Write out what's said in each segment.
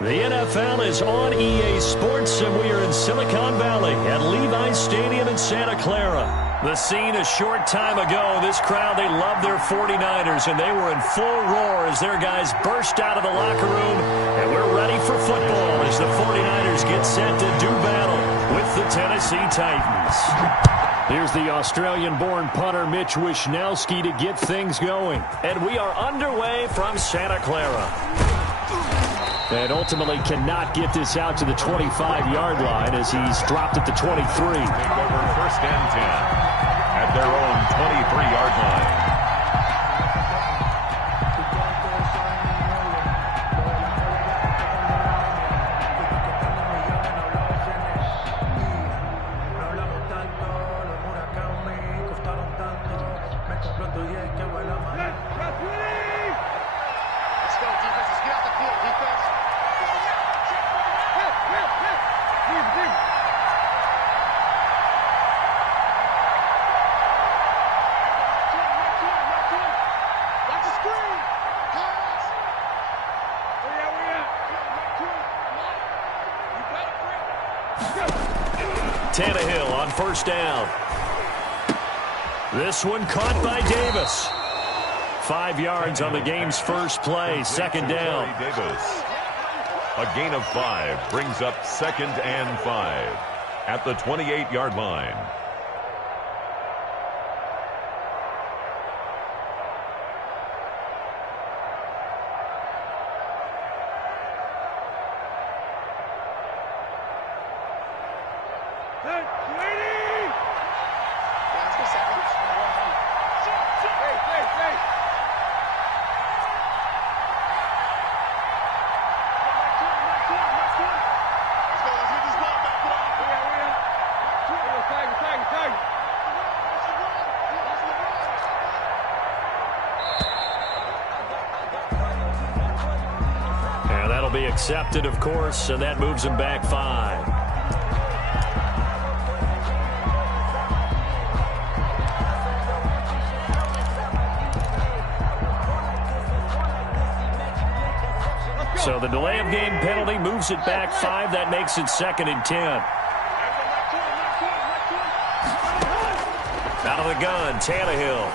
The NFL is on EA Sports, and we are in Silicon Valley at Levi's Stadium in Santa Clara. The scene a short time ago, this crowd, they love their 49ers, and they were in full roar as their guys burst out of the locker room, and we're ready for football as the 49ers get set to do battle with the Tennessee Titans. Here's the Australian-born punter Mitch Wishnowsky to get things going. And we are underway from Santa Clara. And ultimately cannot get this out to the 25-yard line as he's dropped at the 23. Take over first and 10 at their own 23-yard line. Tannehill on first down. This one caught by Davis. 5 yards on the game's first play, second down. Davis. A gain of 5 brings up second and 5 at the 28-yard line. Be accepted, of course, and that moves him back 5. So the delay of game penalty moves it back 5. That makes it second and 10. Out of the gun, Tannehill.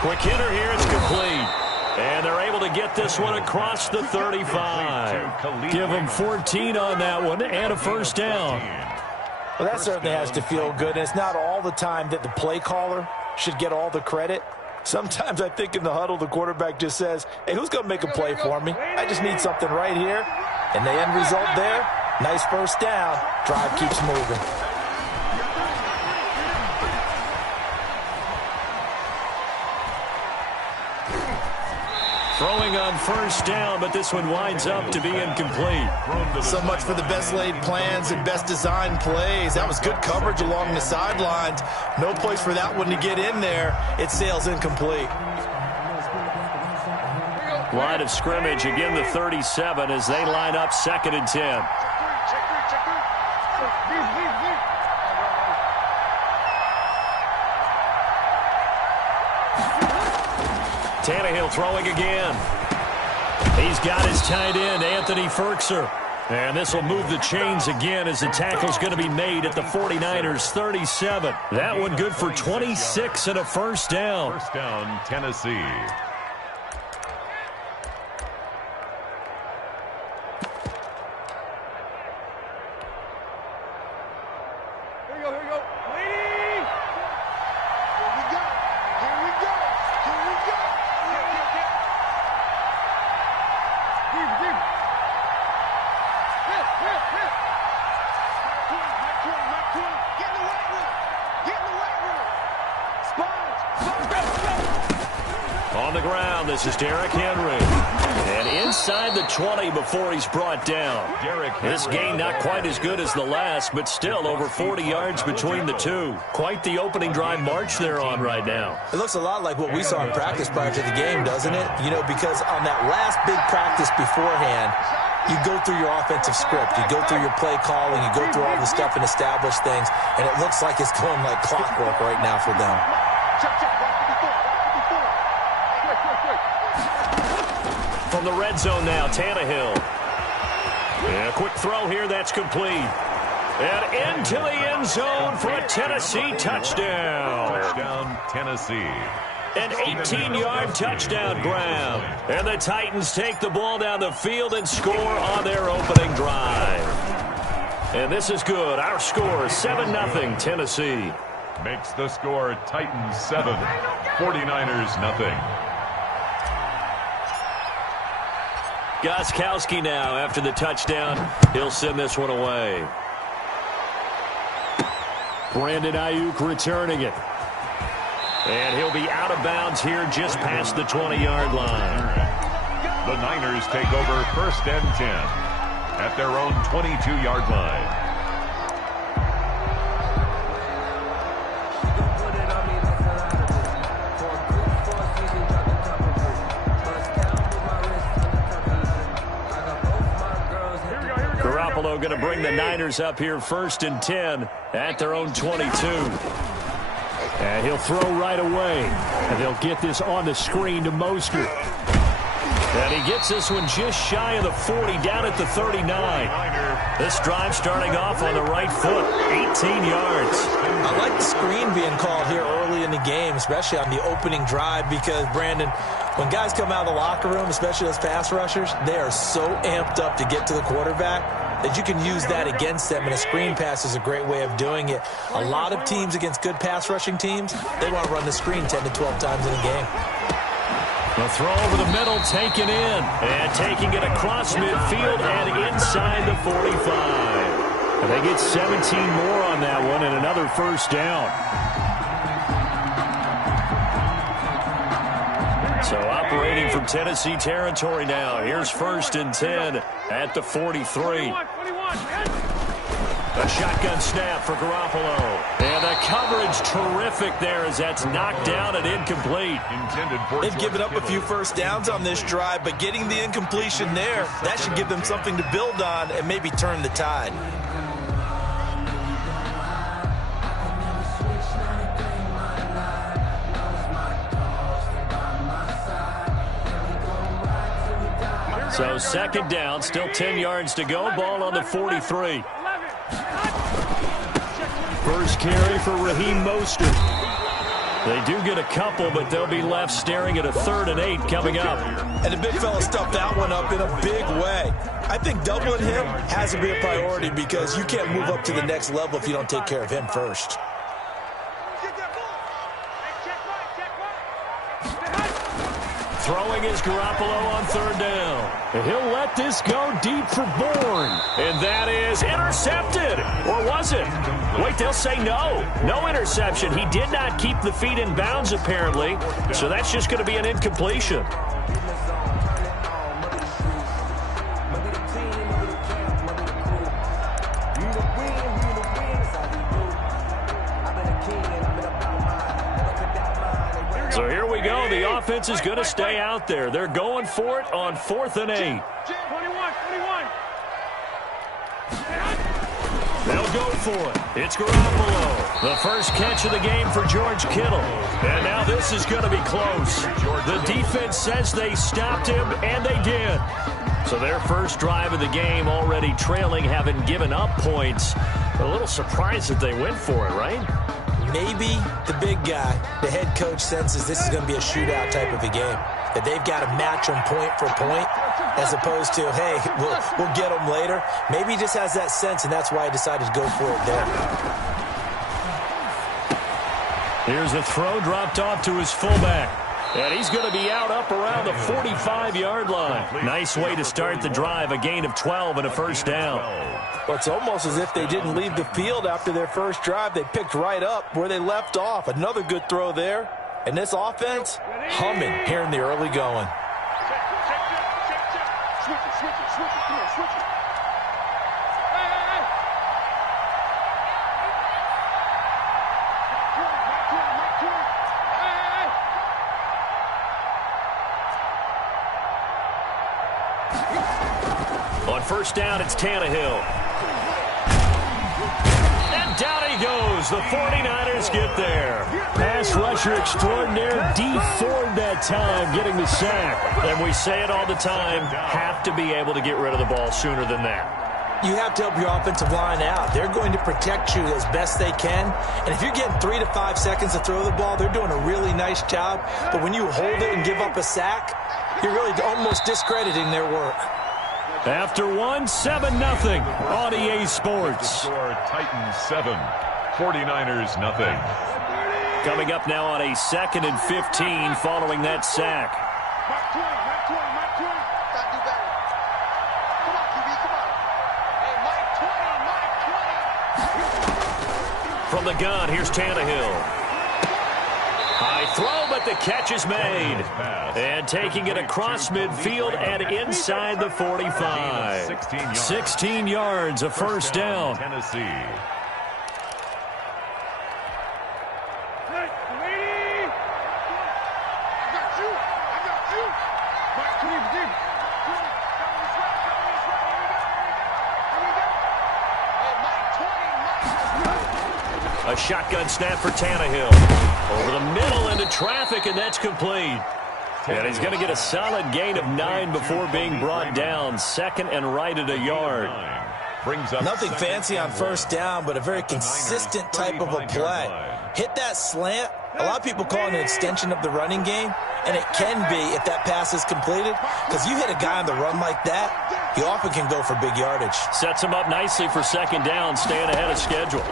Quick hitter here, it's complete. And they're able to get this one across the 35. Give them 14 on that one and a first down. Well, that certainly has to feel good. And it's not all the time that the play caller should get all the credit. Sometimes I think in the huddle, the quarterback just says, hey, who's going to make a play for me? I just need something right here. And the end result there, nice first down. Drive keeps moving. Throwing on first down, but this one winds up to be incomplete. So much for the best laid plans and best designed plays. That was good coverage along the sidelines. No place for that one to get in there. It sails incomplete. Line of scrimmage, again the 37 as they line up second and 10. Tannehill throwing again. He's got his tight end, Anthony Ferkser. And this will move the chains again as the tackle's going to be made at the 49ers 37. That one good for 26 and a first down. First down, Tennessee. On the ground, this is Derrick Henry. And inside the 20 before he's brought down. This game not quite as good as the last, but still over 40 yards between the two. Quite the opening drive march they're on right now. It looks a lot like what we saw in practice prior to the game, doesn't it? You know, because on that last big practice beforehand, you go through your offensive script, you go through your play calling, you go through all the stuff and establish things, and it looks like it's going like clockwork right now for them. From from the red zone now, Tannehill. And a quick throw here, that's complete. And into the end zone for a Tennessee touchdown. Touchdown, Tennessee. An 18-yard touchdown grab. And the Titans take the ball down the field and score on their opening drive. And this is good. Our score, 7-0, Tennessee. Makes the score Titans 7, 49ers nothing. Gostkowski now after the touchdown. He'll send this one away. Brandon Ayuk returning it. And he'll be out of bounds here just past the 20-yard line. The Niners take over 1st and 10 at their own 22-yard line. Garoppolo going to bring the Niners up here 1st and 10 at their own 22. And he'll throw right away. And they'll get this on the screen to Mostert. And he gets this one just shy of the 40, down at the 39. This drive starting off on the right foot, 18 yards. I like the screen being called here early in the game, especially on the opening drive, because, Brandon, when guys come out of the locker room, especially those pass rushers, they are so amped up to get to the quarterback that you can use that against them, and a screen pass is a great way of doing it. A lot of teams against good pass rushing teams, they want to run the screen 10 to 12 times in a game. The throw over the middle, taken in, and taking it across midfield and inside the 45. And they get 17 more on that one and another first down. So operating from Tennessee territory now. Here's 1st and 10 at the 43. A shotgun snap for Garoppolo. And the coverage terrific there as that's knocked down and incomplete. They've given up a few first downs on this drive, but getting the incompletion there, that should give them something to build on and maybe turn the tide. So 2nd down, still 10 yards to go. Ball on the 43. First carry for Raheem Mostert. They do get a couple, but they'll be left staring at a 3rd and 8 coming up. And the big fella stuffed that one up in a big way. I think doubling him has to be a priority because you can't move up to the next level if you don't take care of him first. Throwing is Garoppolo on 3rd down. And he'll let this go deep for Bourne. And that is intercepted. Or was it? Wait, they'll say no. No interception. He did not keep the feet in bounds, apparently. So that's just going to be an incompletion. So here we go. The offense is going to stay out there. They're going for it on 4th and 8. They'll go for it. It's Garoppolo. The first catch of the game for George Kittle. And now this is going to be close. The defense says they stopped him, and they did. So their first drive of the game already trailing, having given up points. A little surprised that they went for it, right? Maybe the big guy, the head coach, senses this is going to be a shootout type of a game. That they've got to match them point for point as opposed to, hey, we'll get them later. Maybe he just has that sense, and that's why he decided to go for it there. Here's a throw dropped off to his fullback. And he's going to be out up around the 45-yard line. Nice way to start the drive, a gain of 12 and a first down. Well, it's almost as if they didn't leave the field after their first drive. They picked right up where they left off. Another good throw there. And this offense, humming here in the early going. On first down, it's Tannehill. And down he goes. The 49ers get there. Pass rusher extraordinaire, D. Ford that time getting the sack. And we say it all the time, have to be able to get rid of the ball sooner than that. You have to help your offensive line out. They're going to protect you as best they can. And if you're getting 3 to 5 seconds to throw the ball, they're doing a really nice job. But when you hold it and give up a sack, you're really almost discrediting their work. After 7-0 on EA Sports. Score Titans 7, 49ers nothing. Coming up now on a 2nd and 15 following that sack. From the gun, here's Tannehill. High throw, but the catch is made. And taking it across midfield and inside the 45. 16 yards, a first down. Tennessee. A shotgun snap for Tannehill. Over the middle into traffic, and that's complete. And he's going to get a solid gain of 9 before being brought down. 2nd and right at a yard. Nothing fancy on first down, but a very consistent type of a play. Hit that slant. A lot of people call it an extension of the running game, and it can be if that pass is completed, because you hit a guy on the run like that, he often can go for big yardage. Sets him up nicely for 2nd down, staying ahead of schedule.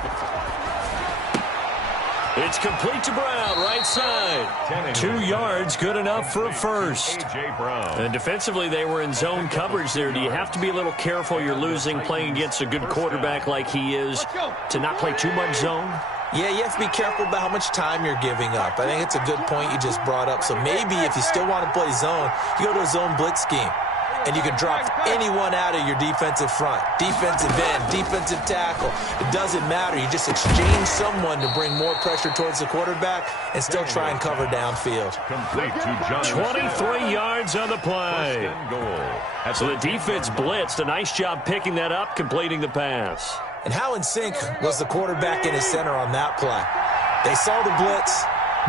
It's complete to Brown, right side. 2 yards, good enough for a first. And defensively, they were in zone coverage there. Do you have to be a little careful you're losing playing against a good quarterback like he is to not play too much zone? Yeah, you have to be careful about how much time you're giving up. I think it's a good point you just brought up. So maybe if you still want to play zone, you go to a zone blitz scheme. And you can drop anyone out of your defensive front. Defensive end, defensive tackle. It doesn't matter. You just exchange someone to bring more pressure towards the quarterback and still try and cover downfield. 23 yards on the play. So the defense blitzed. A nice job picking that up, completing the pass. And how in sync was the quarterback and his center on that play? They saw the blitz,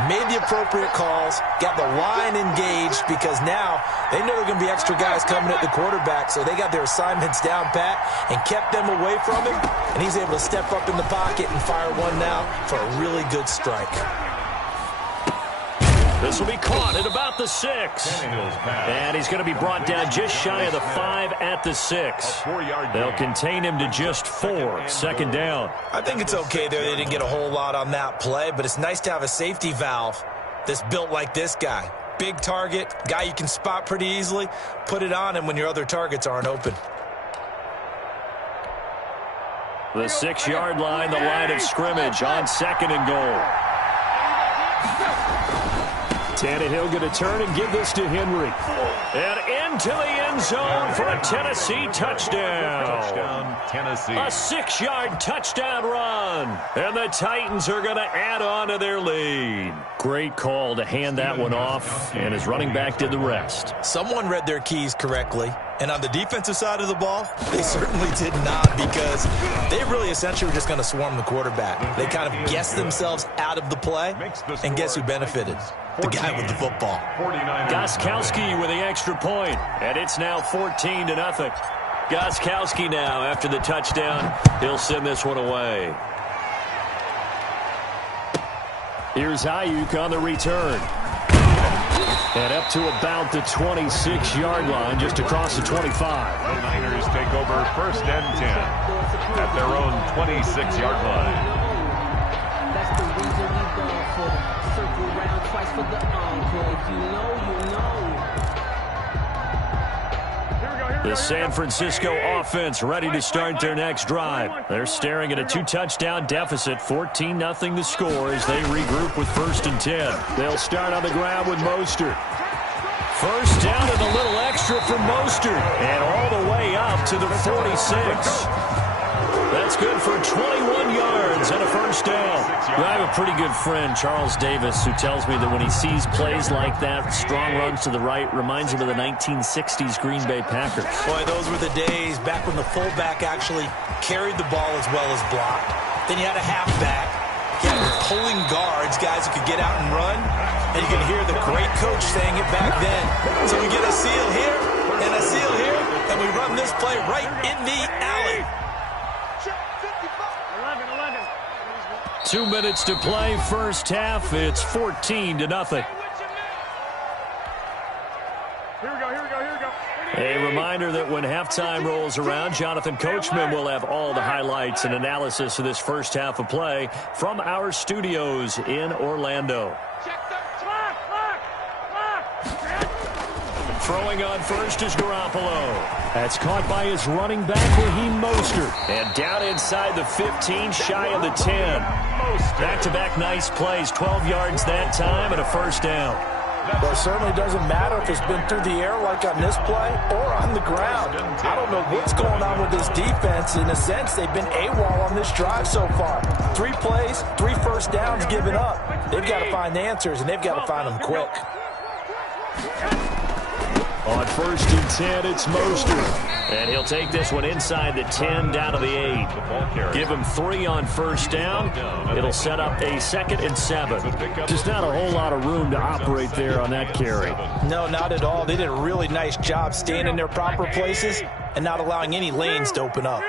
made the appropriate calls, got the line engaged, because now they know there are going to be extra guys coming at the quarterback, so they got their assignments down pat and kept them away from him, and he's able to step up in the pocket and fire one now for a really good strike. This will be caught at about the 6. And he's going to be brought down just shy of the 5 at the 6. They'll contain him to just 4. 2nd down. I think it's okay there. They didn't get a whole lot on that play, but it's nice to have a safety valve that's built like this guy. Big target, guy you can spot pretty easily. Put it on him when your other targets aren't open. The 6-yard line, the line of scrimmage on 2nd and goal. Tannehill going to turn and give this to Henry. And into the end zone for a Tennessee touchdown. Tennessee. A 6-yard touchdown run. And the Titans are going to add on to their lead. Great call to hand that one off, and his running back did the rest. Someone read their keys correctly. And on the defensive side of the ball, they certainly did not, because they really essentially were just going to swarm the quarterback. They kind of guessed themselves out of the play, and guess who benefited? The guy with the football. Gostkowski with the extra point, and it's now 14-0. Gostkowski now, after the touchdown, he'll send this one away. Here's Ayuk on the return. And up to about the 26-yard line, just across the 25. The Niners take over 1st and 10 at their own 26-yard line. That's the reason we go for the circle round twice for the encore. If you know, you know. The San Francisco offense ready to start their next drive. They're staring at a 2-touchdown deficit, 14-0 the score as they regroup with 1st and 10. They'll start on the ground with Mostert. First down and a little extra from Mostert. And all the way up to the 46. That's good for 21 yards and a first down. I have a pretty good friend, Charles Davis, who tells me that when he sees plays like that, strong runs to the right, reminds him of the 1960s Green Bay Packers. Boy, those were the days back when the fullback actually carried the ball as well as blocked. Then you had a halfback. You had pulling guards, guys who could get out and run. And you can hear the great coach saying it back then. So we get a seal here and a seal here, and we run this play right in the alley. 2 minutes to play, first half. It's 14-0. A reminder that when halftime rolls around, Jonathan Coachman will have all the highlights and analysis of this first half of play from our studios in Orlando. Throwing on first is Garoppolo. That's caught by his running back, Raheem Mostert. And down inside the 15, shy of the 10. Back-to-back nice plays, 12 yards that time and a first down. Well, it certainly doesn't matter if it's been through the air like on this play or on the ground. I don't know what's going on with this defense. In a sense, they've been AWOL on this drive so far. 3 plays, 3 first downs given up. They've got to find the answers, and they've got to find them quick. On 1st and 10, it's Mostert. And he'll take this one inside the 10 down to the 8. Give him 3 on first down. It'll set up a 2nd and 7. Just not a whole lot of room to operate there on that carry. No, not at all. They did a really nice job staying in their proper places and not allowing any lanes to open up.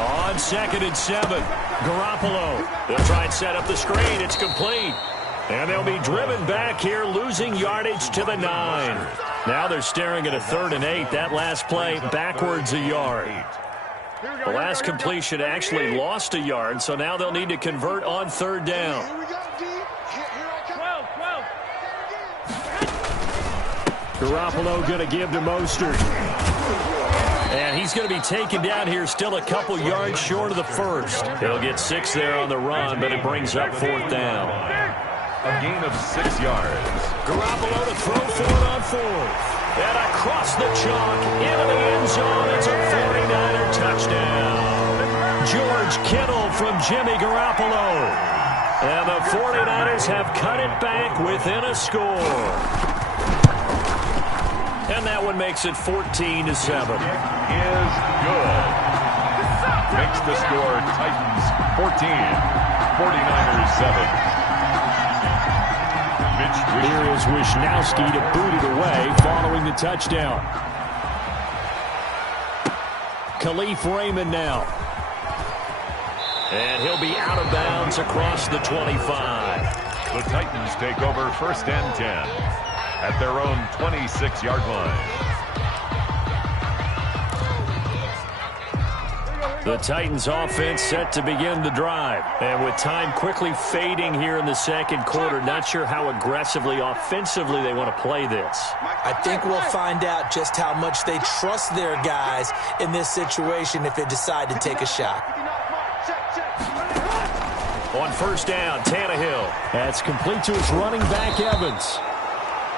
On 2nd and 7, Garoppolo. They'll try and set up the screen. It's complete. And they'll be driven back here, losing yardage to the 9. Now they're staring at a 3rd and 8. That last play backwards a yard. The last completion actually lost a yard, so now they'll need to convert on 3rd down. Garoppolo going to give to Mostert. And he's going to be taken down here, still a couple yards short of the 1st. He'll get 6 there on the run, but it brings up 4th down. A gain of 6 yards. Garoppolo to throw for it on 4th. And across the chalk, into the end zone. It's a 49er touchdown. George Kittle from Jimmy Garoppolo. And the 49ers have cut it back within a score. And that one makes it 14-7. Is good. Makes the score Titans 14, 49ers 7. Here is Wisnowski to boot it away following the touchdown. Khalif Raymond now. And he'll be out of bounds across the 25. The Titans take over 1st and 10 at their own 26-yard line. The Titans offense set to begin the drive. And with time quickly fading here in the 2nd quarter, not sure how aggressively, offensively they want to play this. I think we'll find out just how much they trust their guys in this situation if they decide to take a shot. On 1st down, Tannehill. That's complete to his running back, Evans.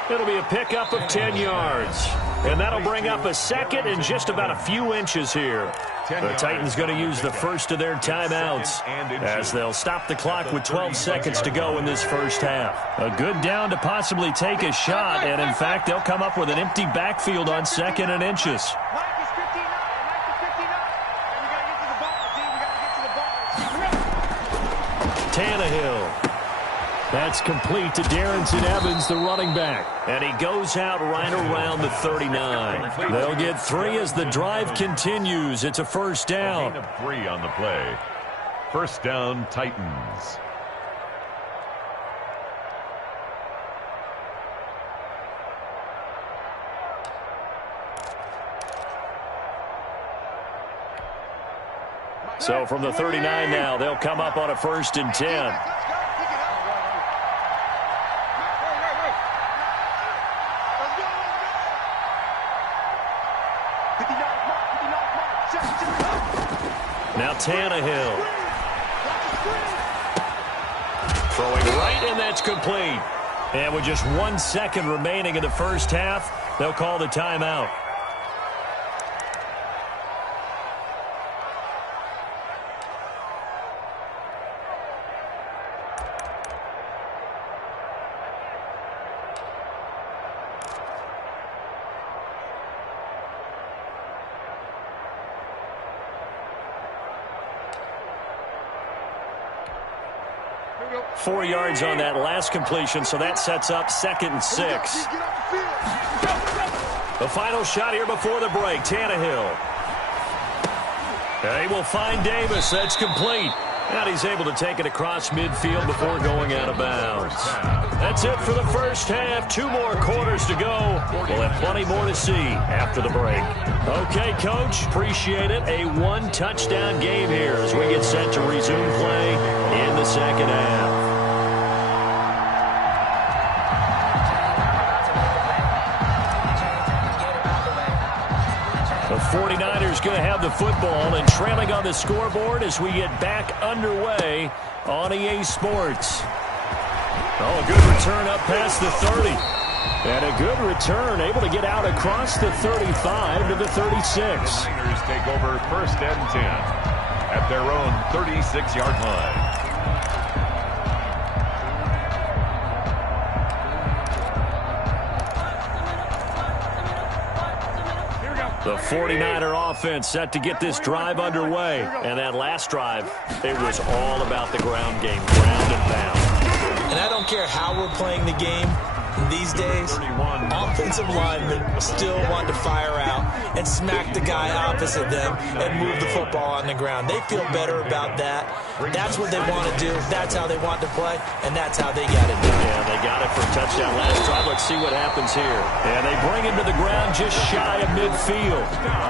It'll be a pickup of 10 yards. And that'll bring up a 2nd and just about a few inches here. The Titans going to use the first of their timeouts as they'll stop the clock with 12 seconds to go in this first half. A good down to possibly take a shot, and in fact, they'll come up with an empty backfield on 2nd and inches. Tannehill. That's complete to Darrington Evans, the running back. And he goes out right around the 39. They'll get 3 as the drive continues. It's a first down. A gain of 3 on the play. First down, Titans. So from the 39 now, they'll come up on a 1st and 10. Now Tannehill. Throwing right, and that's complete. And with just 1 second remaining in the first half, they'll call the timeout. 4 yards on that last completion, so that sets up 2nd and 6. The final shot here before the break, Tannehill. They will find Davis. That's complete. And he's able to take it across midfield before going out of bounds. That's it for the first half. 2 more quarters to go. We'll have plenty more to see after the break. Okay, Coach, appreciate it. A 1-touchdown game here as we get set to resume play in the second half. The 49ers going to have the football and trailing on the scoreboard as we get back underway on EA Sports. Oh, a good return up past the 30. And a good return, able to get out across the 35 to the 36. Niners take over 1st and 10 at their own 36-yard line. The 49er offense set to get this drive underway. And that last drive, it was all about the ground game, ground and pound. And I don't care how we're playing the game these days, offensive linemen still want to fire out and smack the guy opposite them and move the football on the ground. They feel better about that. That's what they want to do. That's how they want to play, and that's how they got it done. Yeah, they got it for a touchdown last drive. Let's see what happens here. And they bring him to the ground just shy of midfield.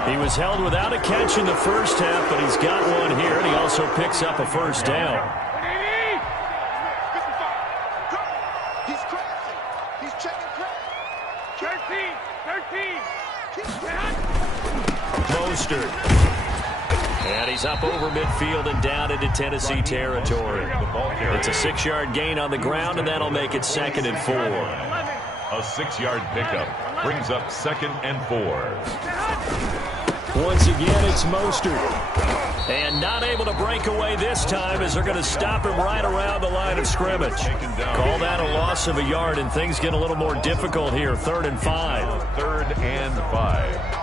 He was held without a catch in the first half, but he's got one here, and he also picks up a first down. Mostert. And he's up over midfield and down into Tennessee territory. It's a 6-yard gain on the ground, and that'll make it 2nd and 4. A 6-yard pickup brings up 2nd and 4. Once again, it's Mostert. And not able to break away this time as they're going to stop him right around the line of scrimmage. Call that a loss of a yard, and things get a little more difficult here. 3rd and 5. 3rd and 5.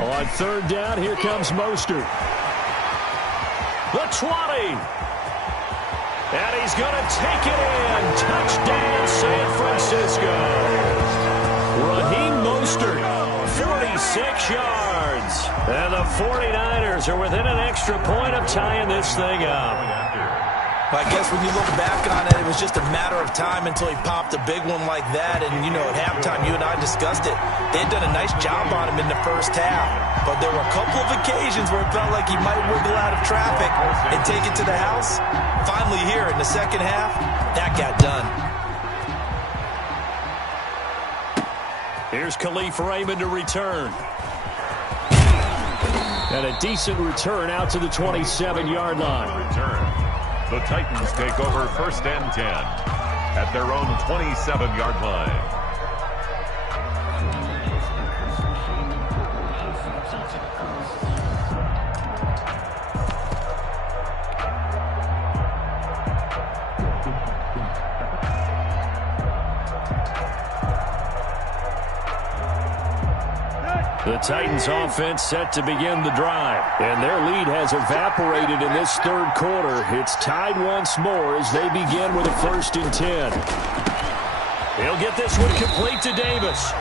On 3rd down, here comes Mostert. The 20. And he's going to take it in. Touchdown, San Francisco. Raheem Mostert, 46 yards. And the 49ers are within an extra point of tying this thing up. I guess when you look back on it, it was just a matter of time until he popped a big one like that. And, you know, at halftime, you and I discussed it. They had done a nice job on him in the first half. But there were a couple of occasions where it felt like he might wiggle out of traffic and take it to the house. Finally here in the second half, that got done. Here's Khalif Raymond to return. And a decent return out to the 27-yard line. The Titans take over 1st and 10 at their own 27-yard line. The Titans offense set to begin the drive. And their lead has evaporated in this 3rd quarter. It's tied once more as they begin with a 1st and 10. He'll get this one complete to Davis.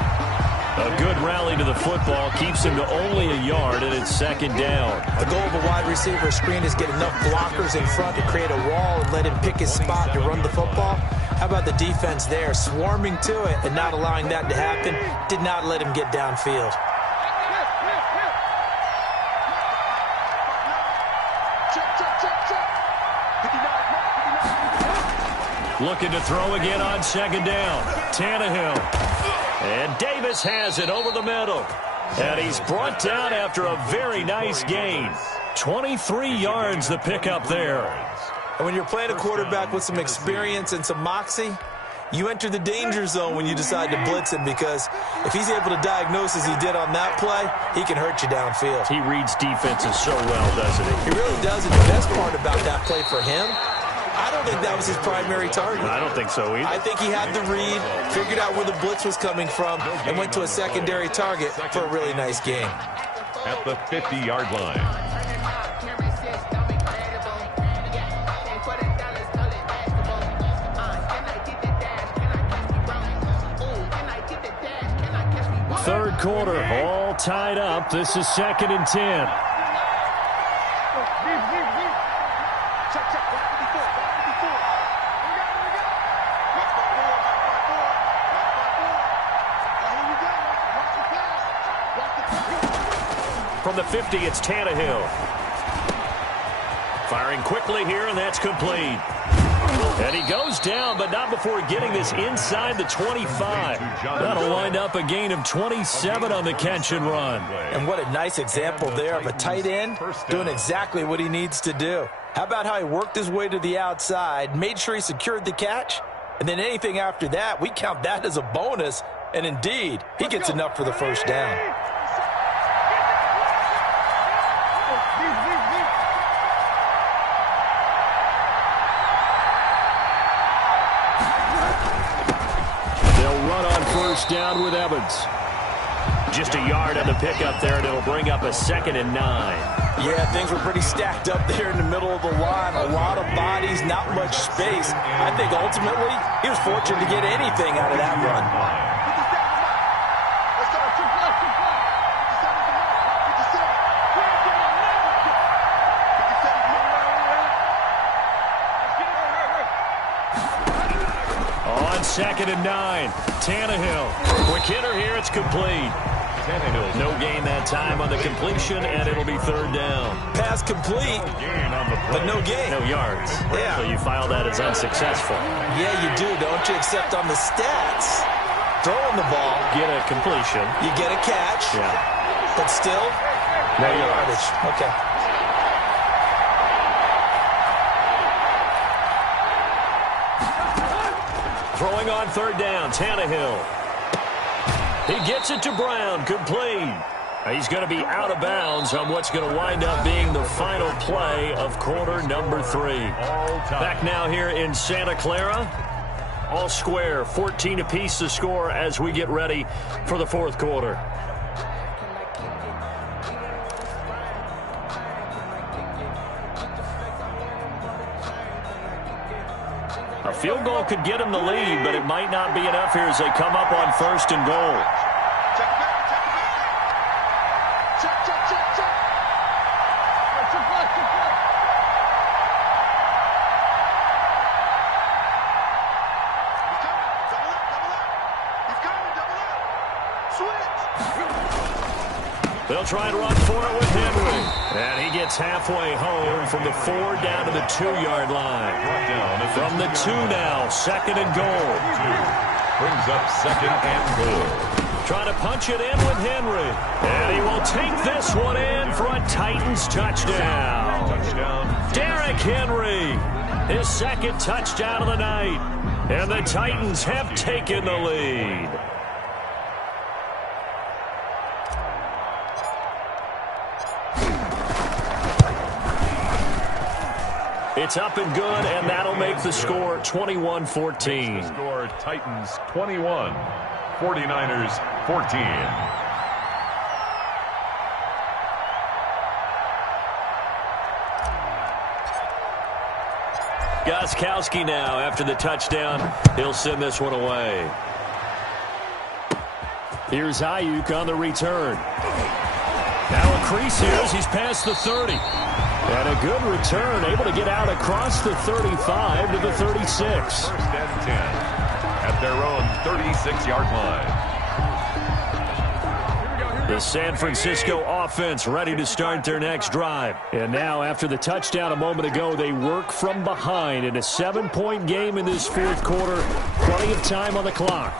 A good rally to the football keeps him to only a yard, and it's 2nd down. The goal of a wide receiver screen is get enough blockers in front to create a wall and let him pick his spot to run the football. How about the defense there, swarming to it and not allowing that to happen? Did not let him get downfield. Looking to throw again on 2nd down. Tannehill. And Davis has it over the middle. And he's brought down after a very nice gain. 23 yards the pickup there. And when you're playing a quarterback with some experience and some moxie, you enter the danger zone when you decide to blitz him, because if he's able to diagnose as he did on that play, he can hurt you downfield. He reads defenses so well, doesn't he? He really does, and the best part about that play for him, I don't think that was his primary target. I don't think so either. I think he had the read, figured out where the blitz was coming from, and went to a secondary target for a really nice game. At the 50-yard line. Third quarter, all tied up. This is 2nd and 10. From the 50, it's Tannehill. Firing quickly here, and that's complete. And he goes down, but not before getting this inside the 25. That'll wind up a gain of 27 on the catch and run. And what a nice example there of a tight end doing exactly what he needs to do. How about how he worked his way to the outside, made sure he secured the catch, and then anything after that, we count that as a bonus. And indeed, he gets enough for the first down. Down with Evans. Just a yard on the pickup there, and it'll bring up a 2nd and 9. Yeah, things were pretty stacked up there in the middle of the line. A lot of bodies, not much space. I think ultimately he was fortunate to get anything out of that run. On 2nd and 9, Tannehill. Quick hitter here, it's complete. No gain that time on the completion, and it'll be 3rd down. Pass complete, but no gain. No yards. Yeah. So you file that as unsuccessful. Yeah, you do, don't you? Except on the stats. Throwing the ball. Get a completion. You get a catch. Yeah. But still, no yardage. Okay. Throwing on 3rd down, Tannehill. He gets it to Brown, complete. He's going to be out of bounds on what's going to wind up being the final play of quarter number 3. Back now here in Santa Clara. All square, 14 apiece to score as we get ready for the 4th quarter. A field goal could get him the lead, but it might not be enough here as they come up on 1st and goal. They'll try and run for it with Henry. And he gets halfway home from the 4 down to the 2-yard line. From the 2 now, 2nd and goal. Brings up 2nd and goal. Trying to punch it in with Henry. And he will take this one in for a Titans touchdown. Derrick Henry, his 2nd touchdown of the night. And the Titans have taken the lead. It's up and good, and that'll make the score 21-14. Score Titans 21, 49ers 14. Gostkowski now after the touchdown. He'll send this one away. Here's Ayuk on the return. Now a crease here as he's past the 30. And a good return, able to get out across the 35 to the 36. 1st and 10 at their own 36-yard line. The San Francisco offense ready to start their next drive. And now, after the touchdown a moment ago, they work from behind in a 7-point game in this 4th quarter. Plenty of time on the clock.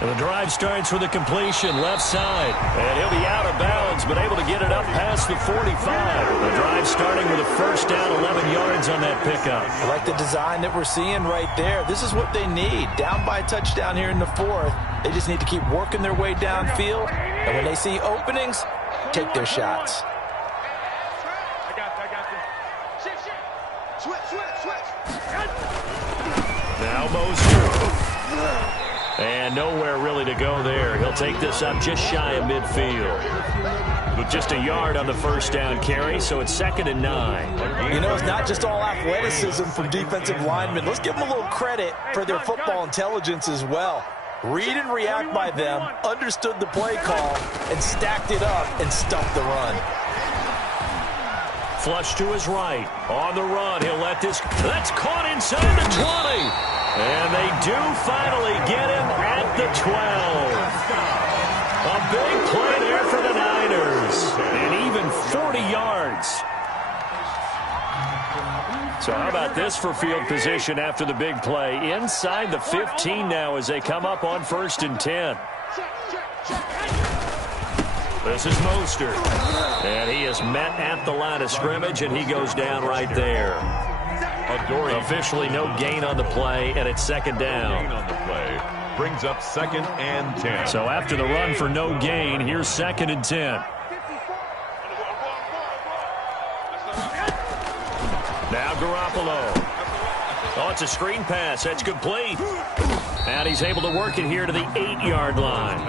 And the drive starts with a completion left side. And he'll be out of bounds, but able to get it up past the 45. The drive starting with a 1st down, 11 yards on that pickup. I like the design that we're seeing right there. This is what they need. Down by a touchdown here in the 4th. They just need to keep working their way downfield. And when they see openings, take their shots. Now Mostert. And nowhere really to go there. He'll take this up just shy of midfield. With just a yard on the first down carry, so it's 2nd and 9. You know, it's not just all athleticism from defensive linemen. Let's give them a little credit for their football intelligence as well. Read and react by them, understood the play call, and stacked it up and stuffed the run. Flush to his right. On the run, he'll let this... That's caught inside the 20. And they do finally get him at the 12. A big play there for the Niners. And even 40 yards. So how about this for field position after the big play? Inside the 15 now as they come up on 1st and 10. This is Mostert. And he is met at the line of scrimmage, and he goes down right there. Officially no gain on the play, and it's 2nd down. On the play brings up 2nd and 10. So after the run for no gain, here's 2nd and 10. Now Garoppolo. Oh, it's a screen pass. That's complete. And he's able to work it here to the 8-yard line.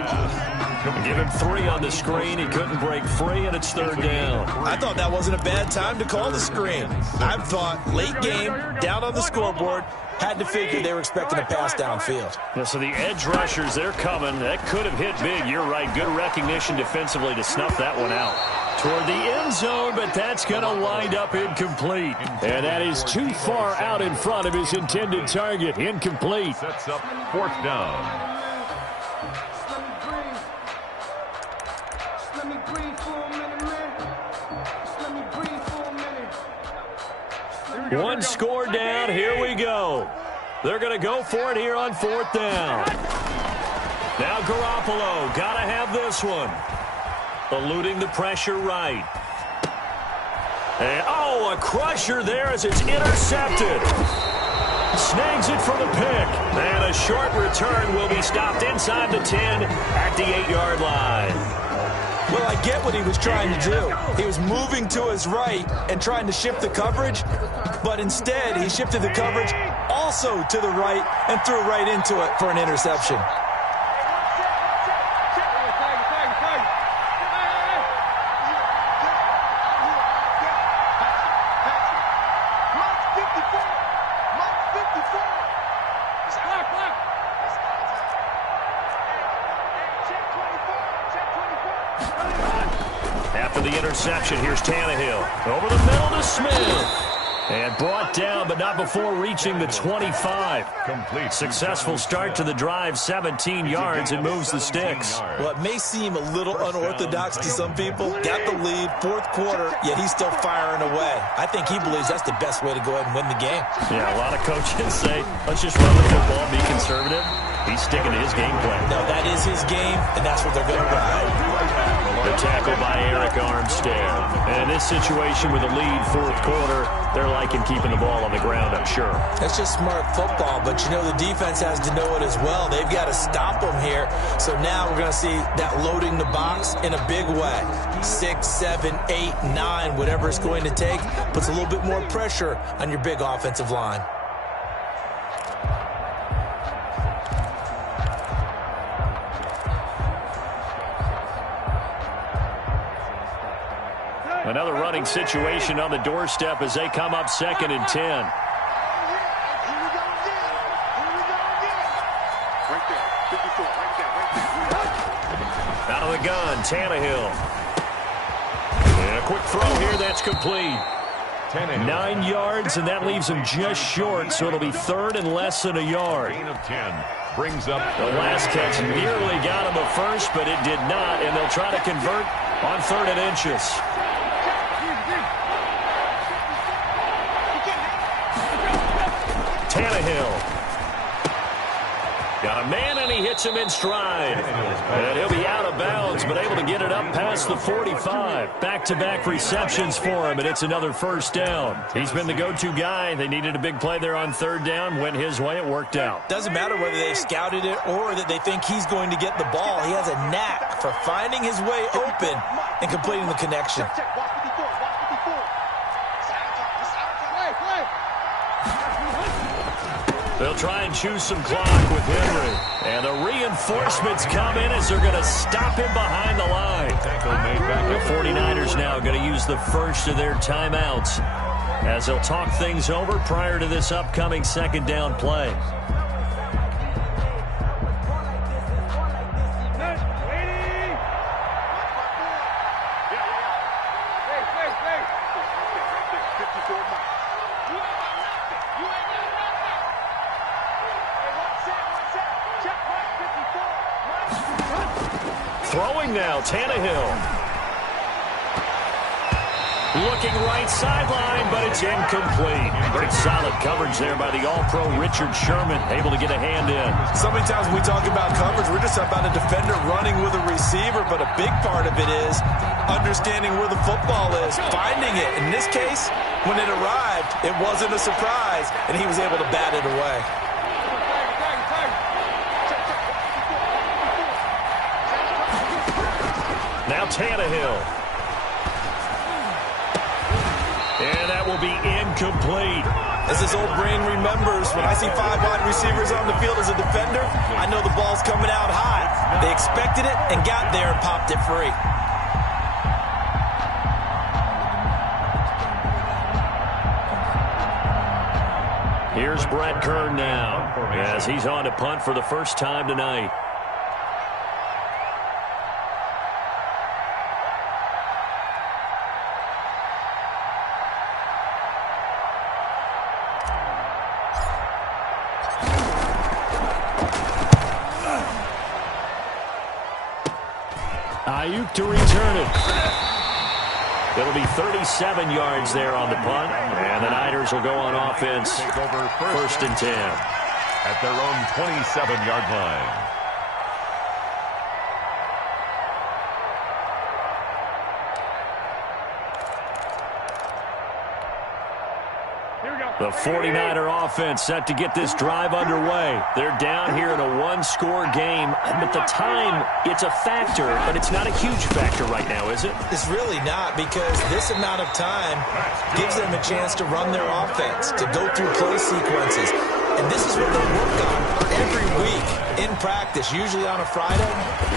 Give him 3 on the screen. He couldn't break free, and it's 3rd down. I thought that wasn't a bad time to call the screen. I thought late game, down on the scoreboard, had to figure they were expecting a pass downfield. Yeah, so the edge rushers, they're coming. That could have hit big. You're right. Good recognition defensively to snuff that one out. Toward the end zone, but that's going to wind up incomplete. And that is too far out in front of his intended target. Incomplete. Sets up 4th down. One score down. Here we go. They're going to go for it here on 4th down. Now Garoppolo. Got to have this one. Eluding the pressure right. And, oh, a crusher there as it's intercepted. Snags it for the pick. And a short return will be stopped inside the 10 at the 8-yard line. Well, I get what he was trying to do. He was moving to his right and trying to shift the coverage, but instead he shifted the coverage also to the right and threw right into it for an interception. Interception. Here's Tannehill. Over the middle to Smith. And brought down, but not before reaching the 25. Complete. Successful start to the drive, 17 yards, and moves the sticks. Well, it may seem a little unorthodox to some people. Got the lead, 4th quarter, yet he's still firing away. I think he believes that's the best way to go ahead and win the game. Yeah, a lot of coaches say, let's just run the football, be conservative. He's sticking to his game plan. No, that is his game, and that's what they're going to ride. The tackle by Eric Armstead. And in this situation with a lead 4th quarter, they're liking keeping the ball on the ground, I'm sure. That's just smart football, but you know the defense has to know it as well. They've got to stop them here. So now we're going to see that loading the box in a big way. 6, 7, 8, 9, whatever it's going to take, puts a little bit more pressure on your big offensive line. Another running situation on the doorstep as they come up 2nd and 10. Out of the gun, Tannehill. And a quick throw here, that's complete. 9 yards, and that leaves him just short, so it'll be 3rd and less than a yard. Gain of 10 brings up the last catch nearly got him a first, but it did not, and they'll try to convert on 3rd and inches. Tannehill. Got a man, and he hits him in stride. And he'll be out of bounds, but able to get it up past the 45. Back-to-back receptions for him, and it's another 1st down. He's been the go-to guy. They needed a big play there on 3rd down. Went his way. It worked out. Doesn't matter whether they've scouted it or that they think he's going to get the ball. He has a knack for finding his way open and completing the connection. They'll try and choose some clock with Henry. And the reinforcements come in as they're going to stop him behind the line. The 49ers now going to use the first of their timeouts as they'll talk things over prior to this upcoming second down play. Throwing now, Tannehill. Looking right sideline, but it's incomplete. Very solid coverage there by the All-Pro Richard Sherman, able to get a hand in. So many times when we talk about coverage, we're just about a defender running with a receiver, but a big part of it is understanding where the football is, finding it. In this case, when it arrived, it wasn't a surprise, and he was able to bat it away. Now Tannehill. And that will be incomplete. As his old brain remembers, when I see 5 wide receivers on the field as a defender, I know the ball's coming out high. They expected it and got there and popped it free. Here's Brett Kern now as he's on to punt for the first time tonight. Ayuk to return it. It'll be 37 yards there on the punt, and the Niners will go on offense first and 10. At their own 27-yard line. The 49er offense set to get this drive underway. They're down here in a one-score game, but the time, it's a factor, but it's not a huge factor right now, is it? It's really not, because this amount of time gives them a chance to run their offense, to go through play sequences. And this is what they work on every week in practice, usually on a Friday.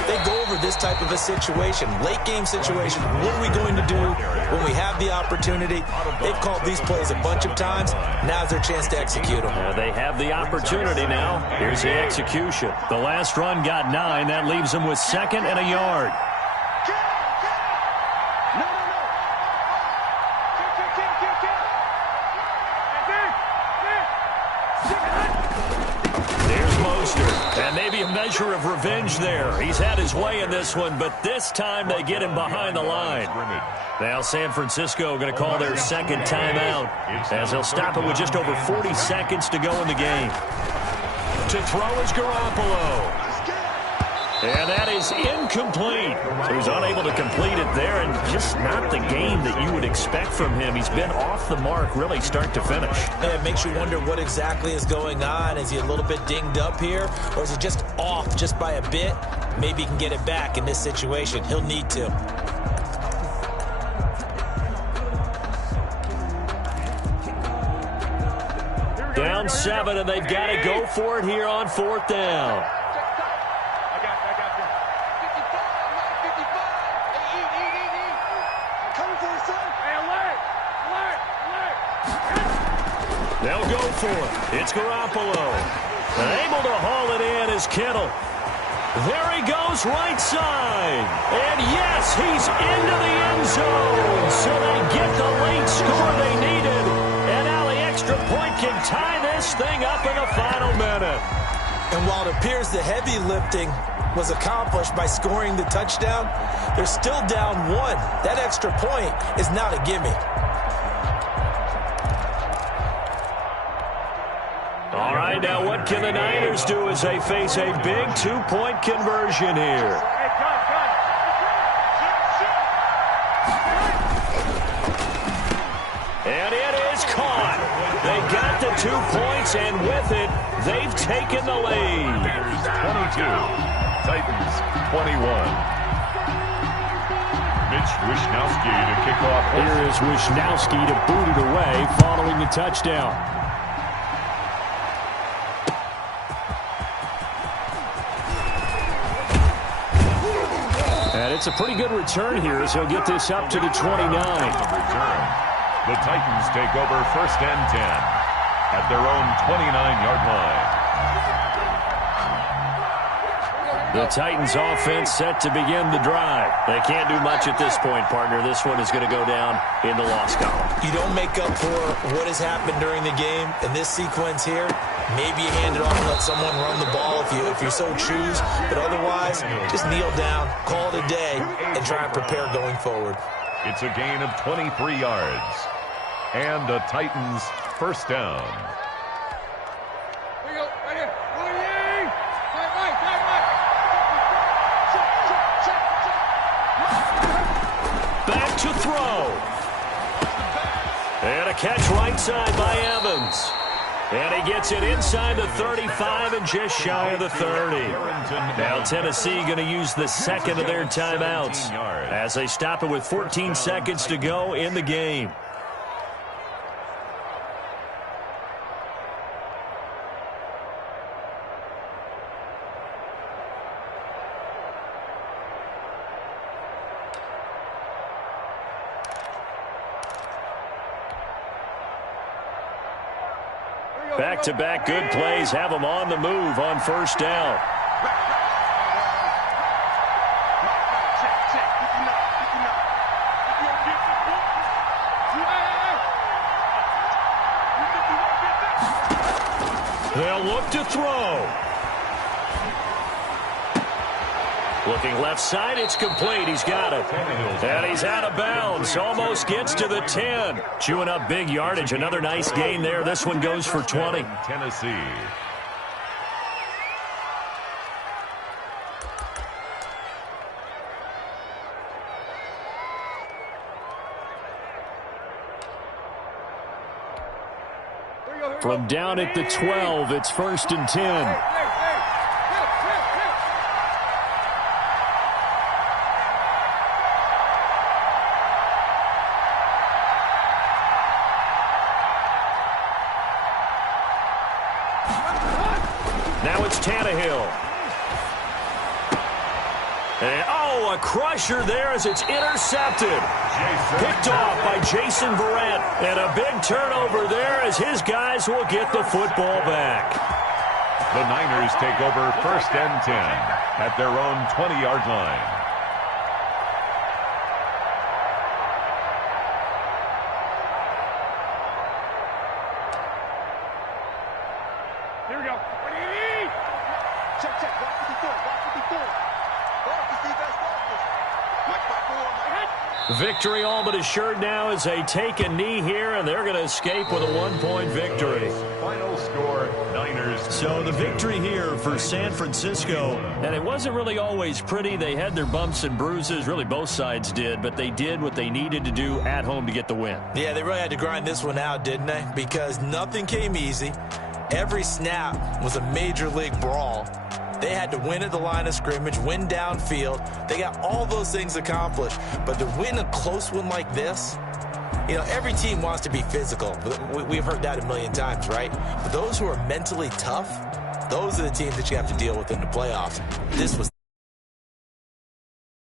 They go over this type of a situation, late game situation. What are we going to do when we have the opportunity? They've called these plays a bunch of times. Now's their chance to execute them. They have the opportunity now. Here's the execution. The last run got 9. That leaves them with 2nd and a yard. And maybe a measure of revenge there. He's had his way in this one, but this time they get him behind the line. Now San Francisco going to call their second timeout as they'll stop it with just over 40 seconds to go in the game. To throw is Garoppolo. And that is incomplete. So he's unable to complete it there, and just not the game that you would expect from him. He's been off the mark really start to finish. And it makes you wonder what exactly is going on. Is he a little bit dinged up here, or is he just off just by a bit? Maybe he can get it back in this situation. He'll need to. Down 7, and they've got to go for it here on 4th down. They'll go for it. It's Garoppolo. And able to haul it in is Kittle. There he goes right side. And yes, he's into the end zone. So they get the late score they needed. And now the extra point can tie this thing up in the final minute. And while it appears the heavy lifting was accomplished by scoring the touchdown, they're still down 1. That extra point is not a gimme. All right, now what can the Niners do as they face a big 2-point conversion here? And it is caught. They got the 2 points, and with it, they've taken the lead. 22, Titans 21. Mitch Wishnowsky to kick off. Here is Wishnowsky to boot it away following the touchdown. it's a pretty good return here as he'll get this up to the 29. Return. The Titans take over 1st and 10 at their own 29-yard line. The Titans offense set to begin the drive. They can't do much at this point, partner. This one is going to go down in the loss column. You don't make up for what has happened during the game. In this sequence here, maybe you hand it off and let someone run the ball if you so choose. But otherwise, just kneel down, call it a day, and try and prepare going forward. It's a gain of 23 yards. And a Titans first down. Back to throw. And a catch right side by Evans. And he gets it inside the 35 and just shy of the 30. Now Tennessee going to use the second of their timeouts as they stop it with 14 seconds to go in the game. Back-to-back good plays have them on the move on first down. They'll look to throw. Looking left side, it's complete. He's got it. And he's out of bounds. Almost gets to the 10. Chewing up big yardage. Another nice gain there. This one goes for 20. Tennessee. From down at the 12, it's 1st and 10. A crusher there as it's intercepted. Picked off by Jason Verrett. And a big turnover there as his guys will get the football back. The Niners take over 1st and 10 at their own 20-yard line. Here we go. Check. Watch 54. Victory all but assured now as they take a knee here, and they're going to escape with a 1-point victory. Final score, Niners. So the victory here for San Francisco, and it wasn't really always pretty. They had their bumps and bruises, really both sides did, but they did what they needed to do at home to get the win. Yeah, they really had to grind this one out, didn't they? Because nothing came easy. Every snap was a major league brawl. They had to win at the line of scrimmage, win downfield. They got all those things accomplished. But to win a close one like this, you know, every team wants to be physical. We've heard that a million times, right? But those who are mentally tough, those are the teams that you have to deal with in the playoffs. This was